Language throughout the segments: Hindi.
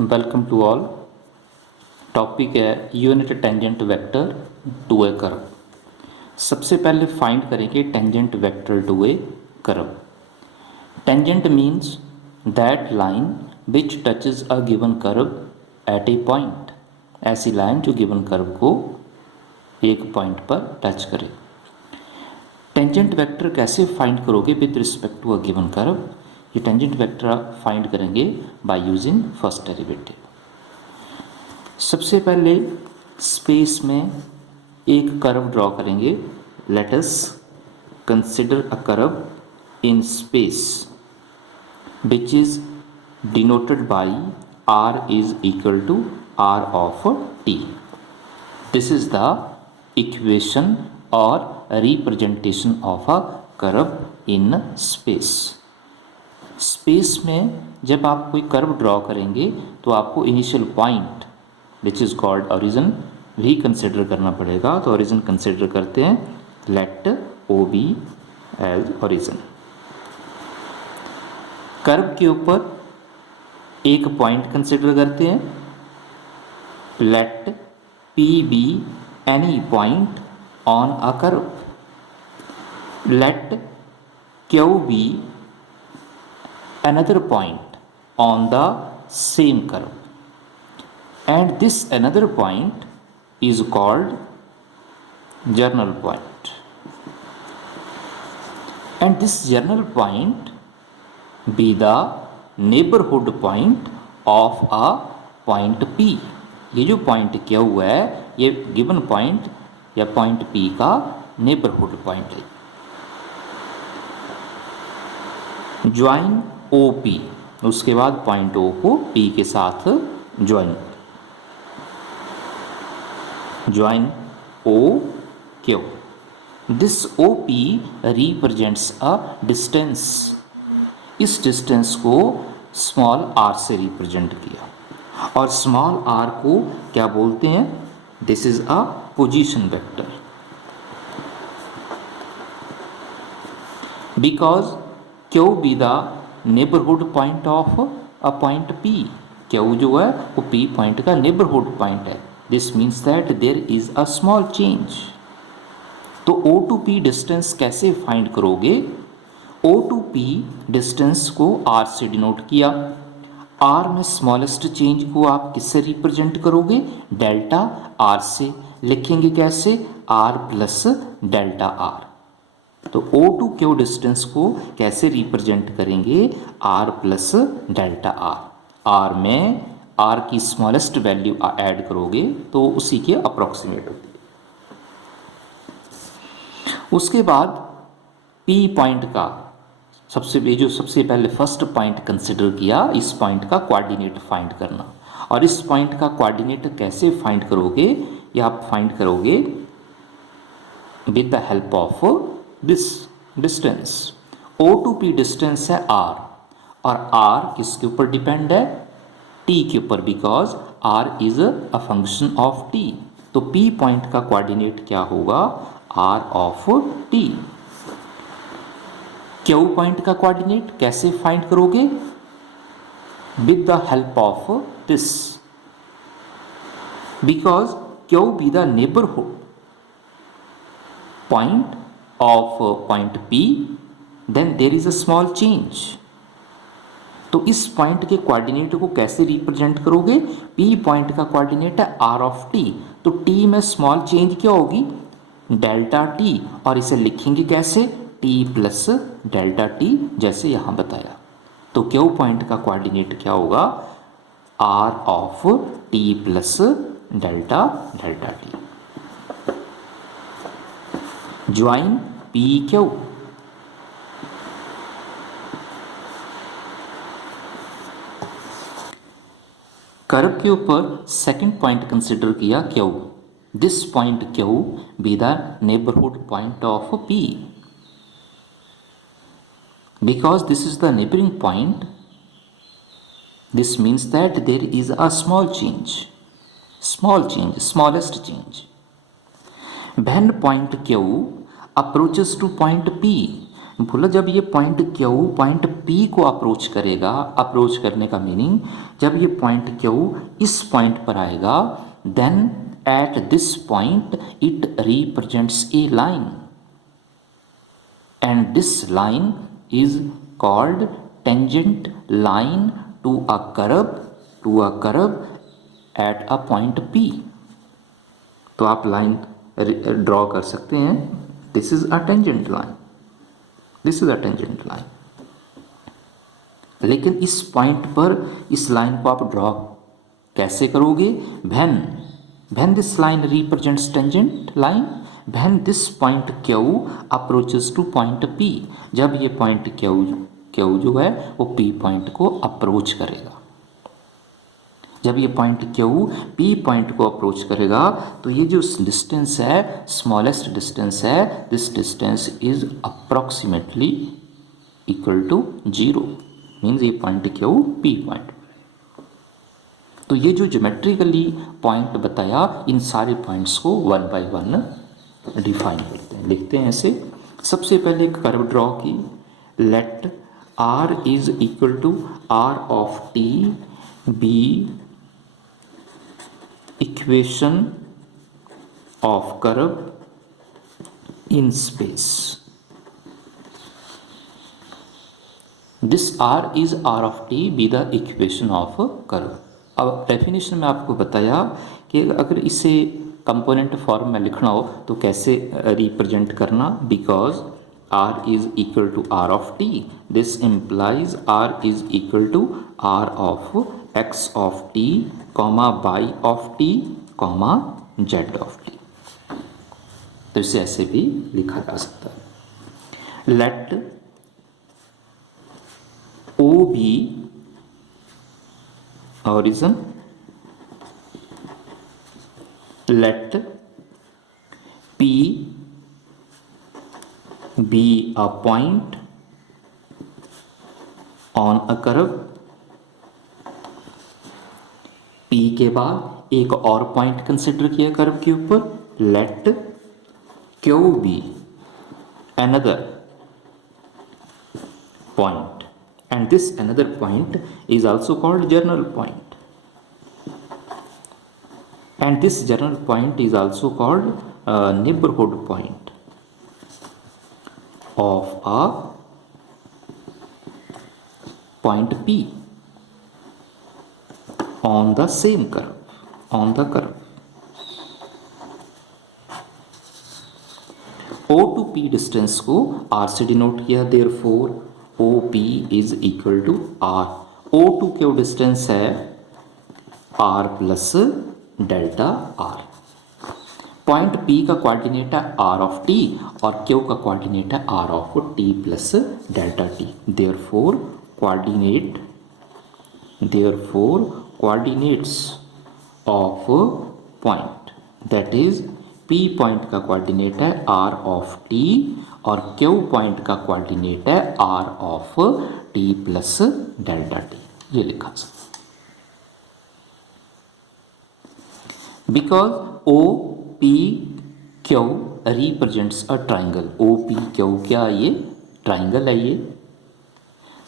Welcome to all. टॉपिक है unit tangent vector to a curve. सबसे पहले फाइंड करेंगे tangent vector to a curve. Tangent means that line which touches a given curve at a point. ऐसी लाइन जो गिवन कर्व को एक पॉइंट पर टच करे। टेंजेंट वेक्टर कैसे फाइंड करोगे with respect to a given curve? ये टेंजेंट वेक्टर फाइंड करेंगे बाय यूजिंग फर्स्ट डेरिवेटिव। सबसे पहले स्पेस में एक कर्व ड्रॉ करेंगे। Let us consider a curve in space which is denoted by r is equal to r of t. This is the equation or representation of a curve in space. Space में जब आप कोई कर्व ड्रॉ करेंगे तो आपको initial point which is called origin भी कंसिडर करना पड़ेगा। तो ओरिजिन कंसिडर करते हैं। Let O be as origin. Curve के ऊपर एक पॉइंट कंसिडर करते हैं। Let P be any point on a curve. Let Q be another point on the same curve, and this another point is called journal point, and this journal point be the neighborhood point of a point P. ये जो पॉइंट Q है ये गिवन पॉइंट या पॉइंट P का नेबरहुड पॉइंट है। ज्वाइन ओ पी, उसके बाद पॉइंट ओ को पी के साथ join O Q. This O P represents a distance. इस डिस्टेंस को स्मॉल आर से रिप्रेजेंट किया और स्मॉल आर को क्या बोलते हैं? This is a position vector. Because Q be the neighbourhood point of a point P. Q जो है वो पी पॉइंट का नेबरहुड पॉइंट है। This means that there is a small change. तो ओ टू पी डिस्टेंस कैसे फाइंड करोगे? ओ टू पी डिस्टेंस को आर से डिनोट किया। आर में स्मॉलेस्ट चेंज को आप किससे रिप्रेजेंट करोगे? डेल्टा आर से। लिखेंगे कैसे? R plus delta R. तो O टू क्यू डिस्टेंस को कैसे रिप्रेजेंट करेंगे? R plus delta R. R में R की स्मॉलेस्ट वैल्यू ऐड करोगे तो उसी के अप्रोक्सीमेट होती है। उसके बाद P पॉइंट का सबसे पहले फर्स्ट पॉइंट कंसिडर किया। इस पॉइंट का कोऑर्डिनेट फाइंड करना। और इस पॉइंट का कोऑर्डिनेट कैसे फाइंड करोगे? या आप फाइंड करोगे with the help of this distance. O to P distance है R और R किसके ऊपर डिपेंड है? T के ऊपर, because R is a function of T। तो P पॉइंट का कोऑर्डिनेट क्या होगा? R of T। Q point का कोऑर्डिनेट कैसे फाइंड करोगे? With the help of this, because Q B the neighbourhood point of point P, then there is a small change. तो इस पॉइंट के कोऑर्डिनेट को कैसे रिप्रेजेंट करोगे? P पॉइंट का कोऑर्डिनेट है R ऑफ T। तो T में स्मॉल चेंज क्या होगी? Delta T। और इसे लिखेंगे कैसे? T प्लस डेल्टा T, जैसे यहाँ बताया। तो Q पॉइंट का कोऑर्डिनेट क्या होगा? R of T plus delta T। Join P Q. Curve के ऊपर सेकंड पॉइंट कंसिडर किया Q. This point Q be the neighbourhood point of P. Because this is the neighbouring point, this means that there is a small change, smallest change. When point Q approaches to point P, बोला जब ये पॉइंट Q पॉइंट P को अप्रोच करेगा, अप्रोच करने का मीनिंग जब ये पॉइंट Q इस पॉइंट पर आएगा, then at this point it represents a line and this line is called tangent line to a curve at a point P। तो आप लाइन ड्रॉ कर सकते हैं, this is a tangent line, this is a tangent line. लेकिन इस पॉइंट पर इस लाइन को आप ड्रॉ कैसे करोगे? When this line represents tangent line, when this point Q approaches to point P, जब ये पॉइंट Q जो है वो P पॉइंट को अप्रोच करेगा, जब ये पॉइंट Q P पॉइंट को अप्रोच करेगा तो ये जो डिस्टेंस है, स्मॉलेस्ट डिस्टेंस है, this distance is approximately equal to 0, means ये पॉइंट Q P पॉइंट। तो ये जो ज्योमेट्रिकली पॉइंट बताया, इन सारे पॉइंट्स को वन बाय वन डिफाइन करते हैं, लिखते हैं ऐसे। सबसे पहले एक कर्व ड्रॉ की, let R is equal to R of T be equation of curve in space. This R is R of t be the equation of a curve. अब डेफिनेशन में आपको बताया कि अगर इसे कंपोनेंट फॉर्म में लिखना हो तो कैसे रिप्रेजेंट करना, because R is equal to R of t, this implies R is equal to R of x of t, y of t, z of t। तो इसे ऐसे भी लिखा जा सकता है, late O be origin, let P be a point on a curve। P के बाद एक और पॉइंट कंसिडर किया कर्व के ऊपर, late Q be another point and this another point is also called general point, and this general point is also called neighborhood point of a point P on the same curve, on the curve। O to P distance को R से डिनोट किया, therefore OP is equal to R। O to Q distance है R plus delta R। Point P का कोऑर्डिनेट है R ऑफ T और Q का कोऑर्डिनेट है R of T plus delta T। Therefore coordinates of point, that is P point का कोऑर्डिनेट है R ऑफ T और Q पॉइंट का कोऑर्डिनेट है R of T plus delta T, ये लिखा सकता। Because O P Q represents a triangle, O P Q क्या ये ट्राइंगल है ये,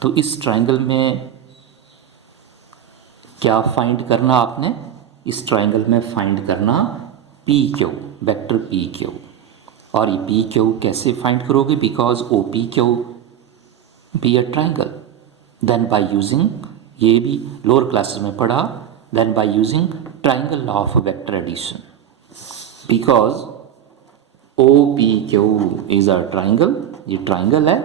तो इस ट्राइंगल में क्या फाइंड करना आपने, इस ट्राइंगल में फाइंड करना P Q, vector P Q. और ये पी क्यू कैसे फाइंड करोगे, because O P Q be a triangle, then by using, ये भी लोअर क्लासेस में पढ़ा, then by using triangle law of vector addition. Because O P Q is a triangle, ये ट्राइंगल है,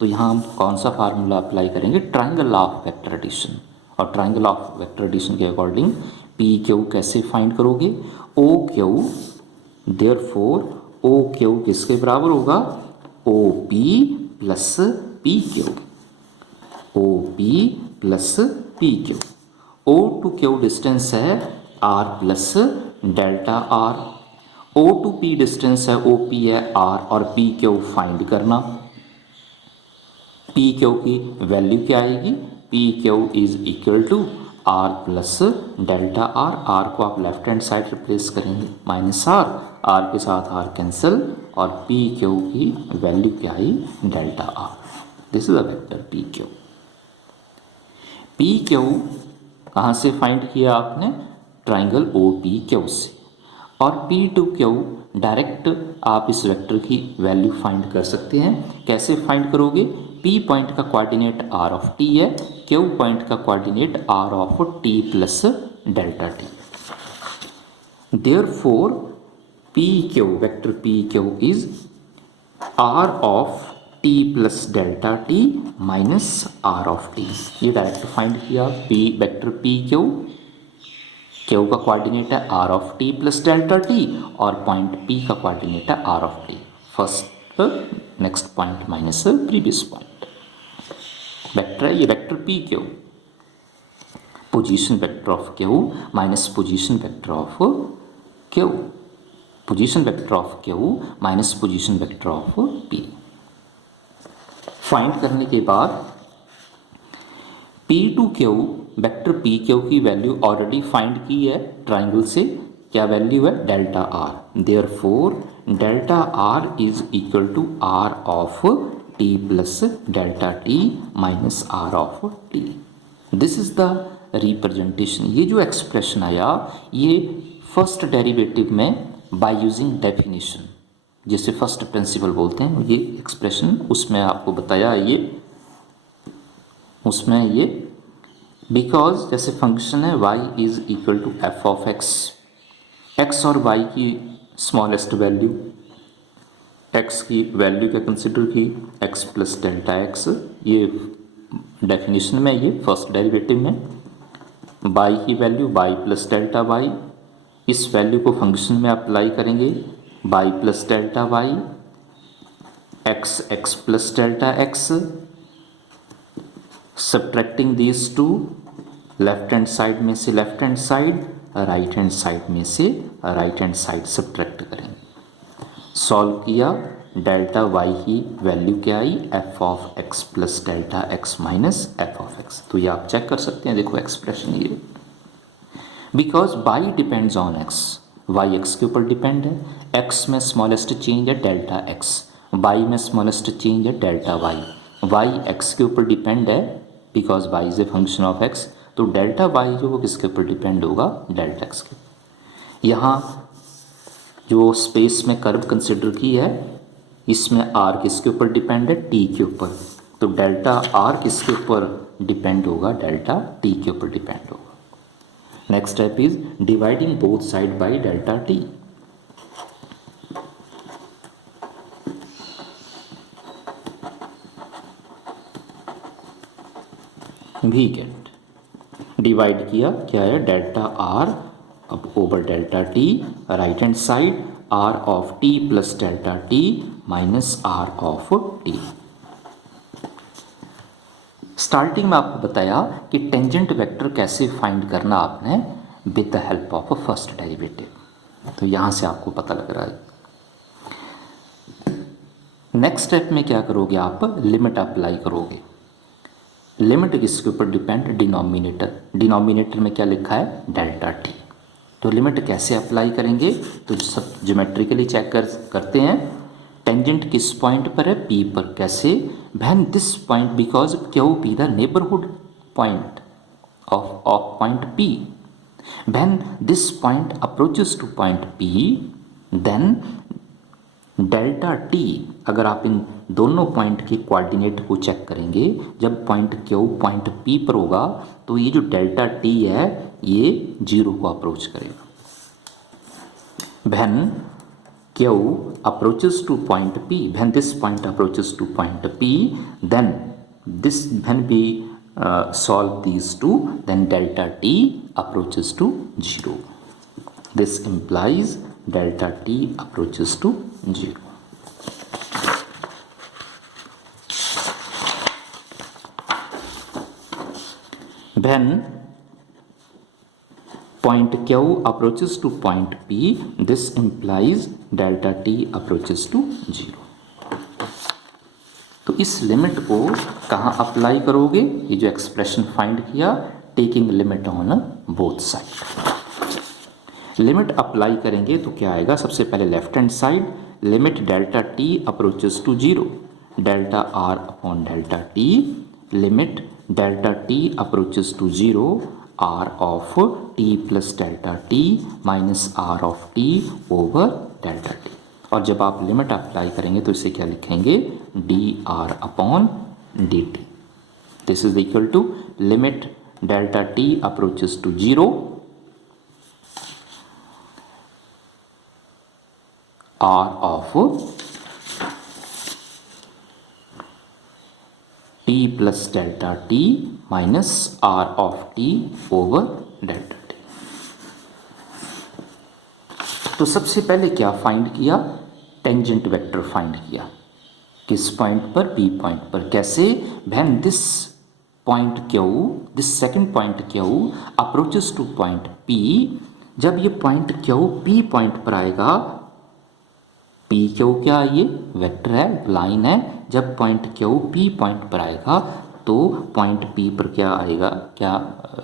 तो यहाँ हम कौन सा फार्मूला अप्लाई करेंगे, triangle law of vector addition. और ट्राइंगल ऑफ वेक्टर एडिशन के अकॉर्डिंग पी क्यू कैसे फाइंड करोगे, O Q, therefore O Q किसके बराबर होगा, O P plus P Q, O P plus P Q. O to Q distance है R plus delta R, O to P distance है ओ पी है आर और पी क्यू फाइंड करना। पी क्यू की वैल्यू क्या आएगी, P Q is equal to R plus delta R. R को आप लेफ्ट हैंड साइड रिप्लेस करेंगे, माइनस आर, आर के साथ आर कैंसिल और पी क्यू की वैल्यू क्या आई, delta R. This is a vector P Q. P Q कहाँ से फाइंड किया आपने, ट्राइंगल ओ पी क्यू से। और पी टू क्यू डायरेक्ट आप इस वेक्टर की वैल्यू फाइंड कर सकते हैं। कैसे फाइंड करोगे, पी पॉइंट का कोऑर्डिनेट आर ऑफ टी है, क्यू पॉइंट का coordinate R of T plus delta T. Therefore P Q, vector P Q is R of T plus delta T minus R of T. ये डायरेक्ट फाइंड किया, P vector P Q, Q का कोऑर्डिनेट है R of T plus delta T और पॉइंट पी का कोऑर्डिनेट है R of T. First next point minus previous point. Vector है ये vector P Q, position vector of Q minus position vector of Q, position vector of Q minus position vector of P. Find करने के बाद P to Q, vector P Q की वैल्यू ऑलरेडी फाइंड की है ट्राइंगल से, क्या वैल्यू है, delta R. Therefore delta R is equal to R of T plus delta T minus R of T. This is the representation. ये जो एक्सप्रेशन आया ये फर्स्ट डेरिवेटिव में बाय यूजिंग डेफिनेशन, जिसे फर्स्ट प्रिंसिपल बोलते हैं, ये एक्सप्रेशन उसमें आपको बताया ये, उसमें ये बिकॉज जैसे फंक्शन है y is equal to F of X, X और y की स्मॉलेस्ट वैल्यू, x की वैल्यू क्या कंसिडर की, x प्लस डेल्टा एक्स, ये डेफिनेशन में, ये फर्स्ट डेरिवेटिव में y की value y plus delta y, इस वैल्यू को फंक्शन में अप्लाई करेंगे y plus delta y, x plus delta x, subtracting these two, left hand side में से left hand side, right hand side में से राइट हैंड साइड सब्ट्रैक्ट करेंगे। सॉल्व किया, डेल्टा y की वैल्यू क्या आई, F of x plus delta x minus F of x। तो ये आप चेक कर सकते हैं, देखो एक्सप्रेशन ये, because y depends on x, y x के ऊपर डिपेंड है, x में स्मॉलेस्ट चेंज है डेल्टा x, y में स्मॉलेस्ट चेंज है डेल्टा y, y x के ऊपर डिपेंड है because y is a function of x, तो डेल्टा y जो वो किसके ऊपर डिपेंड होगा, डेल्टा x के। यहाँ जो स्पेस में कर्व कंसिडर की है इसमें r किसके ऊपर डिपेंड है, t के ऊपर, तो डेल्टा r किसके ऊपर डिपेंड होगा, डेल्टा t के ऊपर डिपेंड होगा। Next step is dividing both side by delta t। भी गेट डिवाइड किया, क्या है, डेल्टा आर अब over delta T, right hand side R of T plus delta T minus R of T. Starting में आपको बताया कि टेंजेंट वेक्टर कैसे फाइंड करना आपने with the help of a first derivative, तो यहाँ से आपको पता लग रहा है। नेक्स्ट स्टेप में क्या करोगे आप, लिमिट अप्लाई करोगे। लिमिट किसके ऊपर डिपेंड, डिनोमिनेटर, डिनोमिनेटर में क्या लिखा है, डेल्टा टी। तो लिमिट कैसे अप्लाई करेंगे, तो सब ज्योमेट्रिकली चेक करते हैं। टेंजेंट किस पॉइंट पर है, पी पर, कैसे, when this point, because Q P the neighbourhood point of point P, when this point approaches to point P then delta T, अगर आप इन दोनों पॉइंट के कोऑर्डिनेट को चेक करेंगे, जब पॉइंट क्यू पॉइंट पी पर होगा तो ये जो डेल्टा टी है ये जीरो को अप्रोच करेगा। When Q approaches to point P, when this point approaches to point P, then this, when we solve these two, then delta T approaches to 0. This implies delta T approaches to 0. When point Q approaches to point P, this implies delta T approaches to 0. तो इस लिमिट को कहाँ अप्लाई करोगे, ये जो एक्सप्रेशन फाइंड किया, taking limit on both side. Limit apply करेंगे तो क्या आएगा, सबसे पहले left hand side, limit delta T approaches to zero, delta R upon delta T, limit delta T approaches to zero, R of T plus delta T minus R of T over delta T. और जब आप लिमिट अप्लाई करेंगे तो इसे क्या लिखेंगे, D are upon D T. This is equal to limit delta T approaches to zero, R of T plus delta T minus R of T over delta T. तो सबसे पहले क्या फाइंड किया, टेंजेंट वेक्टर फाइंड किया। किस पॉइंट पर, पी पॉइंट पर। कैसे, when this point Q, this second point Q approaches to point P, जब ये पॉइंट क्यू पी पॉइंट पर आएगा, पी क्यू क्या, ये वेक्टर है, लाइन है, जब पॉइंट क्यू पी पॉइंट पर आएगा तो पॉइंट पी पर क्या आएगा, क्या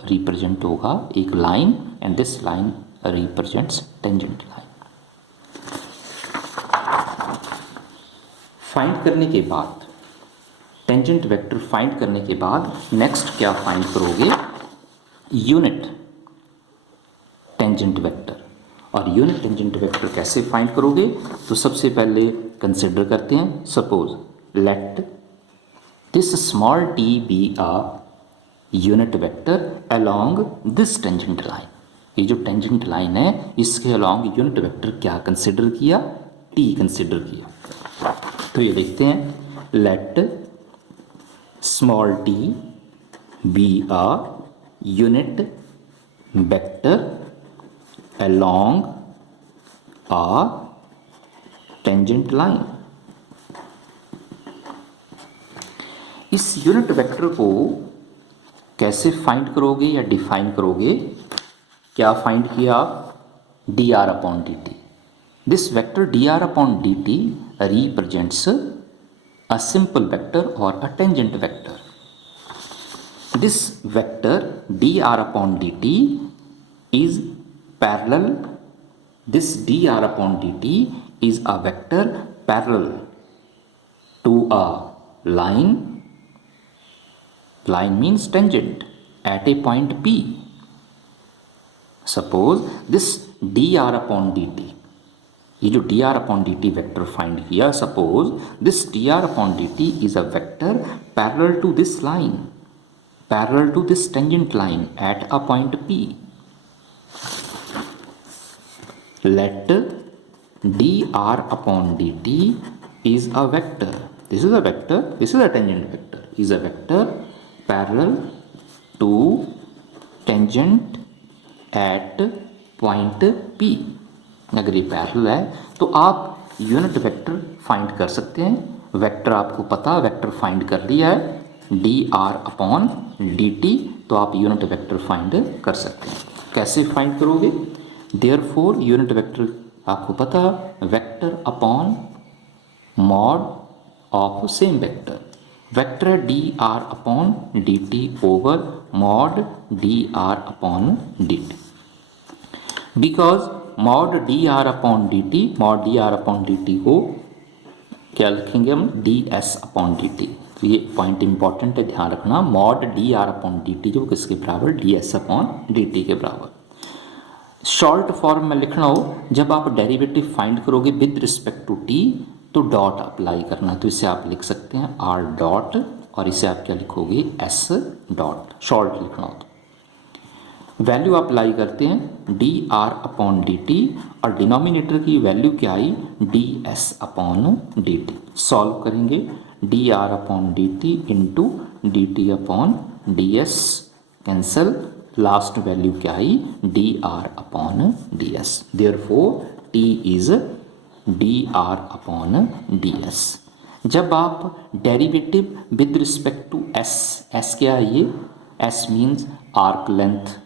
रिप्रेजेंट होगा, एक line, and this line represents tangent line. Find करने के बाद, टेंजेंट वेक्टर फाइंड करने के बाद नेक्स्ट क्या फाइंड करोगे, यूनिट टेंजेंट वेक्टर। और यूनिट टेंजेंट वेक्टर कैसे फाइंड करोगे, तो सबसे पहले कंसिडर करते हैं, suppose let this small T be a unit vector along this tangent line. ये जो टेंजेंट लाइन है इसके अलोंग यूनिट वेक्टर क्या कंसिडर किया, टी कंसिडर किया। तो ये देखते हैं, let small T be a unit vector along a tangent line। इस यूनिट वेक्टर को कैसे फाइंड करोगे या डिफाइन करोगे, क्या फाइंड किया आप, d are upon D T. This vector d are upon D t represents a simple vector और a tangent vector. This vector d are upon D t is parallel, this dr upon dt is a vector parallel to a line, line means tangent at a point p। suppose this dr upon dt, ये जो dr upon dt vector find किया, suppose this dr upon dt is a vector parallel to this line, parallel to this tangent line at a point p। let dr upon dt is a vector, this is a vector, this is a tangent vector, is a vector parallel to tangent at point p। अगर ये पैरेलल है तो आप यूनिट वेक्टर फाइंड कर सकते हैं। वेक्टर आपको पता, वेक्टर फाइंड कर लिया है d are upon D t, तो आप यूनिट वेक्टर फाइंड कर सकते हैं। कैसे फाइंड करोगे, देयरफॉर यूनिट वेक्टर आपको पता, vector upon mod of same vector, vector है d are upon D t over mod d are upon D t. Because mod d are upon D t, mod d are upon D t को क्या लिखेंगे हम, d s upon D t. तो ये पॉइंट इंपॉर्टेंट है, ध्यान रखना, mod d are upon D t जो किसके बराबर, d s upon D t के बराबर। शॉर्ट फॉर्म में लिखना हो, जब आप डेरिवेटिव फाइंड करोगे विद रिस्पेक्ट टू टी तो डॉट अप्लाई करना, तो इसे आप लिख सकते हैं आर डॉट, और इसे आप क्या लिखोगे, एस डॉट, शॉर्ट लिखना हो तो। वैल्यू अप्लाई करते हैं d are upon D t, और डिनोमिनेटर की वैल्यू क्या आई, d s upon D t. Solve करेंगे d are upon D t into d t upon d s, cancel, last value क्या आई, d are upon d s. Therefore t is d are upon d s. जब आप derivative with respect to s, s क्या है ये, एस मीन्स आर्क लेंथ।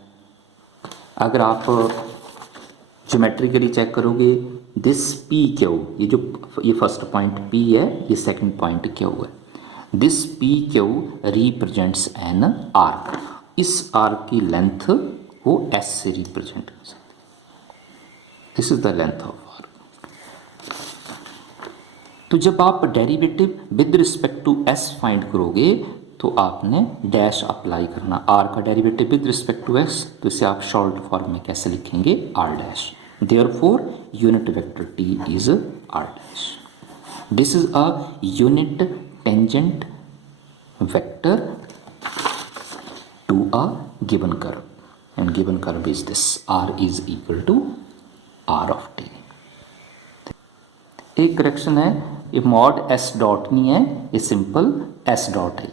अगर आप ज्योमेट्रिकली चेक करोगे, दिस पी क्यू, ये जो ये फर्स्ट पॉइंट पी है, ये सेकंड पॉइंट क्यू है, this P Q represents an arc. इस आर्क की लेंथ को एस से रिप्रेजेंट कर सकते हैं, this is the length of arc. तो जब आप derivative with respect to S find करोगे तो आपने डैश अप्लाई करना, आर का derivative with respect to S, तो इसे आप शॉर्ट फॉर्म में कैसे लिखेंगे, are dash. Therefore unit vector T is R dash. This is a unit tangent vector to a given curve and given curve is this, R is equal to R of T. एक करेक्शन है, ये मॉड एस डॉट नहीं है, ये सिंपल एस डॉट है।